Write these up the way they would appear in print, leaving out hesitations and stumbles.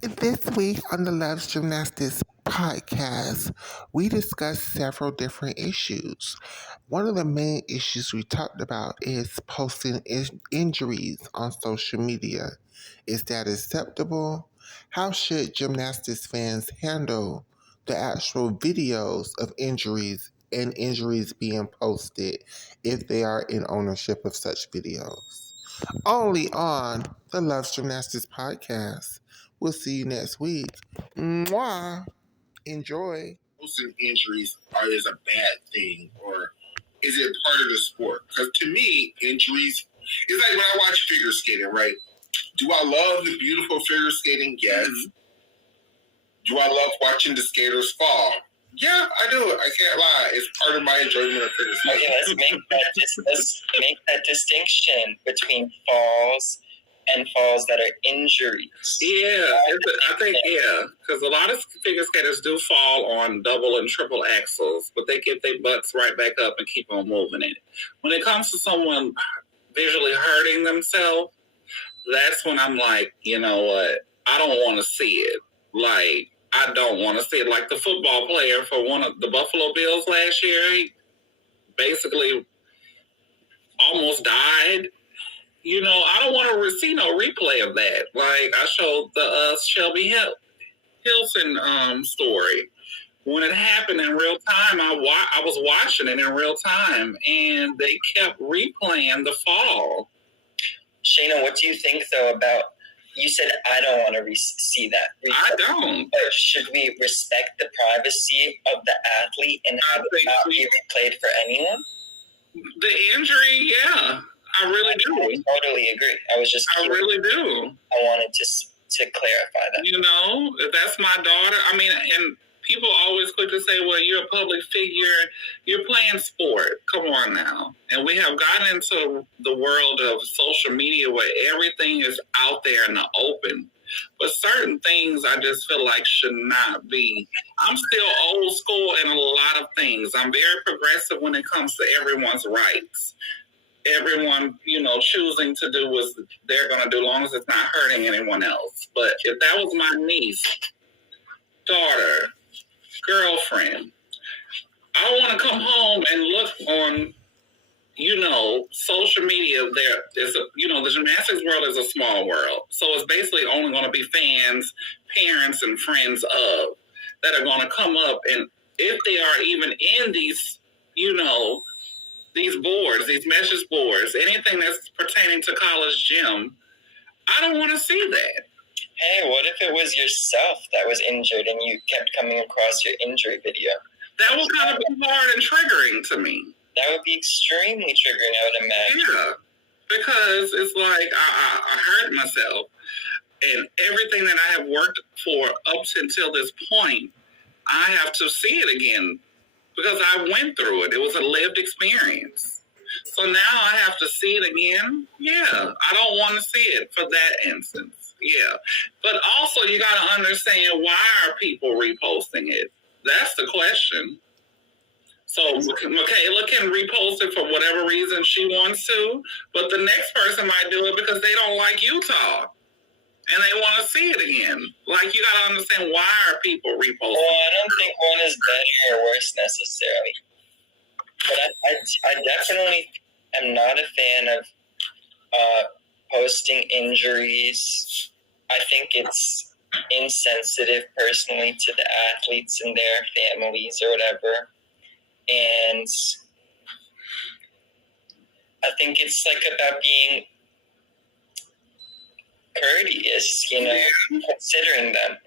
This week on the Loves Gymnastics podcast, we discussed several different issues. One of the main issues we talked about is posting injuries on social media. Is that acceptable? How should gymnastics fans handle the actual videos of injuries and injuries being posted if they are in ownership of such videos? Only on the Loves Gymnastics podcast. We'll see you next week. Mwah. Enjoy. Posting injuries is a bad thing, or is it part of the sport? Because to me, injuries is like when I watch figure skating, right? Do I love the beautiful figure skating? Yes. Mm-hmm. Do I love watching the skaters fall? Yeah, I do. I can't lie. It's part of my enjoyment of figure skating. Okay, let's make that distinction between falls and falls that are injuries. Yeah, I think, because a lot of figure skaters do fall on double and triple axles, but they get their butts right back up and keep on moving it. When it comes to someone visually hurting themselves, that's when I'm like, you know what, I don't want to see it. Like, I don't want to see it. Like the football player for one of the Buffalo Bills last year, he basically almost died. You know, I don't want to see no replay of that. Like I showed the Shelby Hilson story. When it happened in real time, I was watching it in real time, and they kept replaying the fall. Shayna, what do you think, though, about, you said I don't want to see that. I don't. Or should we respect the privacy of the athlete and have it not be replayed for anyone? The injury, yeah. I really do. I totally agree. I really do. I wanted to clarify that. You know, that's my daughter. I mean, and people always quick to say, well, you're a public figure. You're playing sport. Come on now. And we have gotten into the world of social media where everything is out there in the open. But certain things I just feel like should not be. I'm still old school in a lot of things. I'm very progressive when it comes to everyone's rights. Everyone, you know, choosing to do what they're going to do, as long as it's not hurting anyone else. But if that was my niece, daughter, girlfriend, I don't want to come home and look on, you know, social media. There is, the gymnastics world is a small world. So it's basically only going to be fans, parents, and friends of that are going to come up. And if they are even in these, you know, these boards, these message boards, anything that's pertaining to college gym, I don't want to see that. Hey, what if it was yourself that was injured and you kept coming across your injury video? That would kind of be hard and triggering to me. That would be extremely triggering, I would imagine. Yeah, because it's like I hurt myself, and everything that I have worked for up until this point, I have to see it again. Because I went through it. It was a lived experience. So now I have to see it again? Yeah. I don't want to see it for that instance. Yeah. But also you got to understand, why are people reposting it? That's the question. So Michaela can repost it for whatever reason she wants to, but the next person might do it because they don't like Utah. And they want to see it again. Like, you got to understand, why are people reposting? Well, I don't think one is better or worse necessarily. But I definitely am not a fan of posting injuries. I think it's insensitive personally to the athletes and their families or whatever. And I think it's like about being courteous, you know, considering them.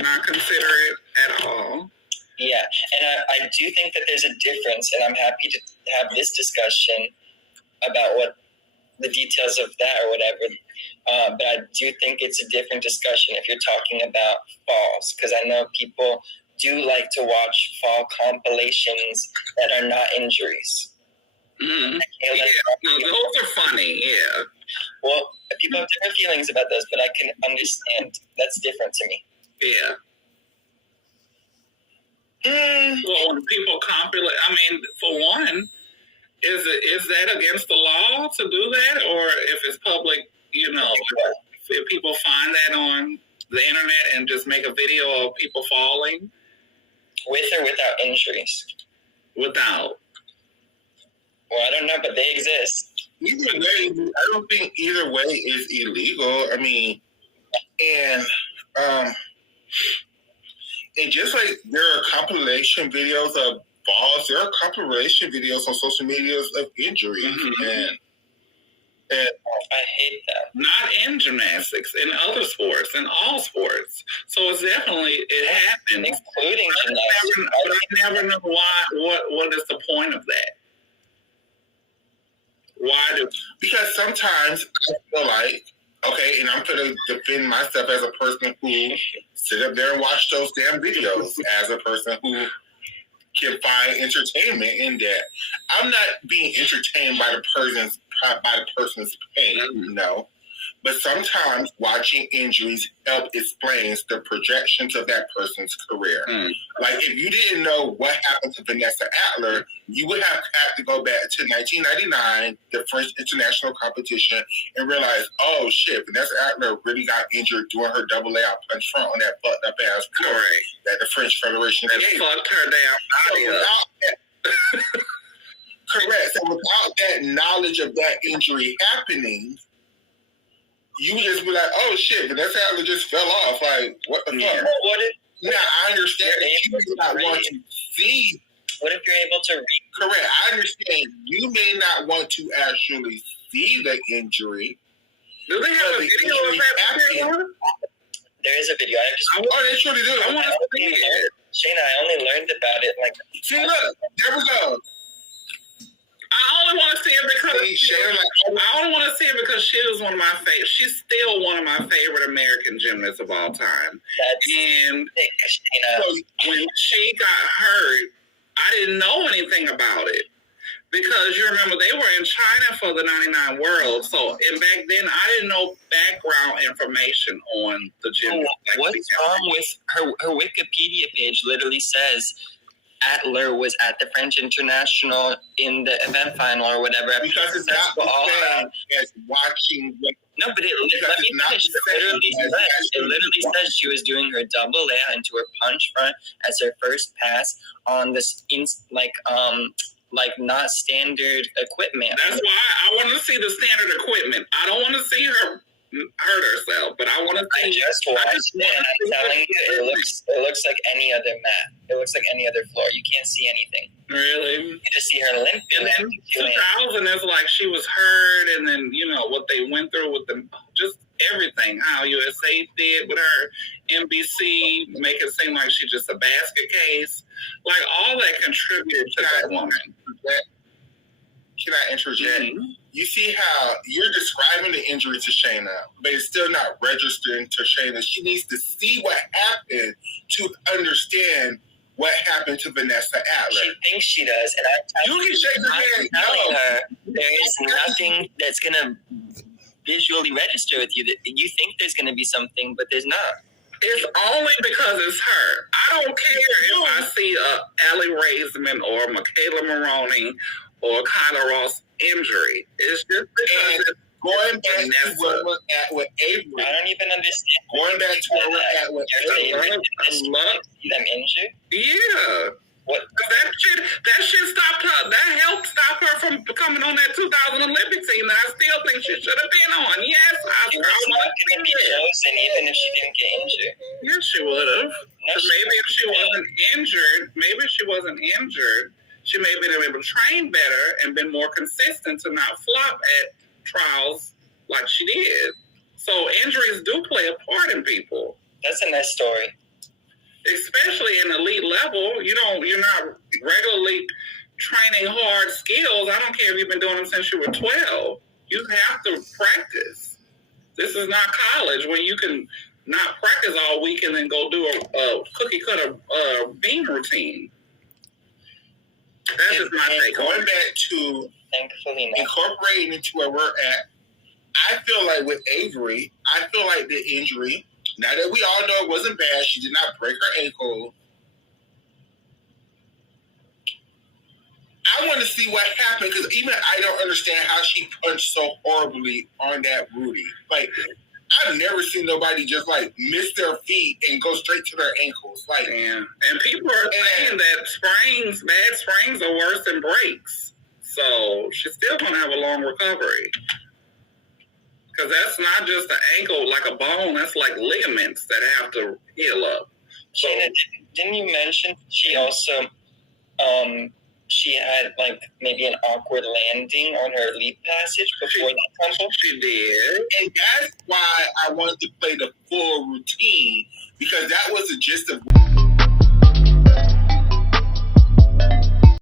Not considerate at all. Yeah, and I do think that there's a difference, and I'm happy to have this discussion about what the details of that or whatever. But I do think it's a different discussion if you're talking about falls, because I know people do like to watch fall compilations that are not injuries. Mm-hmm. Those are funny, yeah. Well, people have different feelings about those, but I can understand. That's different to me. Yeah. Well, when people compilate, I mean, for one, is that against the law to do that? Or if it's public, you know, if people find that on the internet and just make a video of people falling? With or without injuries? Without. Well, I don't know, but they exist. Either way, I don't think either way is illegal. I mean, and just like there are compilation videos of falls, there are compilation videos on social media of injuries, and I hate that. Not in gymnastics, in other sports, in all sports. So it's definitely, it happens. Including gymnastics. But I never know what is the point of that. Because sometimes I feel like, okay, and I'm going to defend myself as a person who sit up there and watch those damn videos, as a person who can find entertainment in that. I'm not being entertained by the person's pain, no. But sometimes watching injuries help explains the projections of that person's career. Like if you didn't know what happened to Vanessa Adler, you would have had to go back to 1999, the French international competition, and realize, oh shit, Vanessa Adler really got injured doing her double layout punch front on that fucked up ass court that the French Federation gave. Fucked her damn body up. Correct. So without that knowledge of that injury happening, you would just be like, oh shit, Vanessa Adler just fell off. Like, what the fuck? Now, I understand that you may not want to see. What if you're able to read? Correct. I understand you may not want to actually see the injury. Do they have a video of that video? There is a video. They truly do. I want to see it. Shayna, I only learned about it like. See, look, there we go. I only want to see it because she was one of my favorite. She's still one of my favorite American gymnasts of all time. And when she got hurt, I didn't know anything about it because you remember they were in China for the '99 World. So and back then I didn't know background information on the gymnast. What's wrong with her Wikipedia page? Literally says Adler was at the French International in the event final or whatever. Because it's not the same as watching. No, but it literally says she was doing her double layout into her punch front as her first pass on this not standard equipment. That's why I want to see the standard equipment. I don't want to see her hurt herself, but I want to see. I just watched it, and I'm telling you, it looks like any other mat. It looks like any other floor. You can't see anything. Really? You just see her limping. And then 2000 is like she was hurt, and then what they went through with them, just everything. How USA did with her NBC, make it seem like she's just a basket case. Like all that contributed to that woman. Can I interject? Mm-hmm. You see how you're describing the injury to Shayna, but it's still not registering to Shayna. She needs to see what happened to understand what happened to Vanessa Adler. She thinks she does, and I'm telling her there is nothing that's going to visually register with you. That you think there's going to be something, but there's not. It's only because it's her. I don't care if I see Allie Raisman or Michaela Maroney or Kyla Ross injury. It's just because it's going back to where we're at with Avery. I don't even understand. Going back to where we're at with Avery. See them injured? Yeah. What? That shit stopped her. That helped stop her from becoming on that 2000 Olympic team that I still think she should have been on. Yes, she was not going to be chosen even if she didn't get injured. Yes, she would have. Maybe if she wasn't injured, she may have been able to train better and been more consistent to not flop at trials like she did. So injuries do play a part in people. That's a nice story. Especially in elite level, you're not regularly training hard skills. I don't care if you've been doing them since you were 12. You have to practice. This is not college where you can not practice all week and then go do a cookie cutter bean routine. That's just my take. Going back to incorporating into where we're at, I feel like with Avery, I feel like the injury, now that we all know it wasn't bad, she did not break her ankle. I want to see what happened because even I don't understand how she punched so horribly on that Rudy. Like, I've never seen nobody just like miss their feet and go straight to their ankles. Like, yeah. And people are saying that bad sprains are worse than breaks. So she's still going to have a long recovery. Because that's not just an ankle like a bone, that's like ligaments that have to heal up. So, Shayna, didn't you mention she also she had like maybe an awkward landing on her leap passage before the tumble? She did. And that's why I wanted to play the full routine, because that was the gist of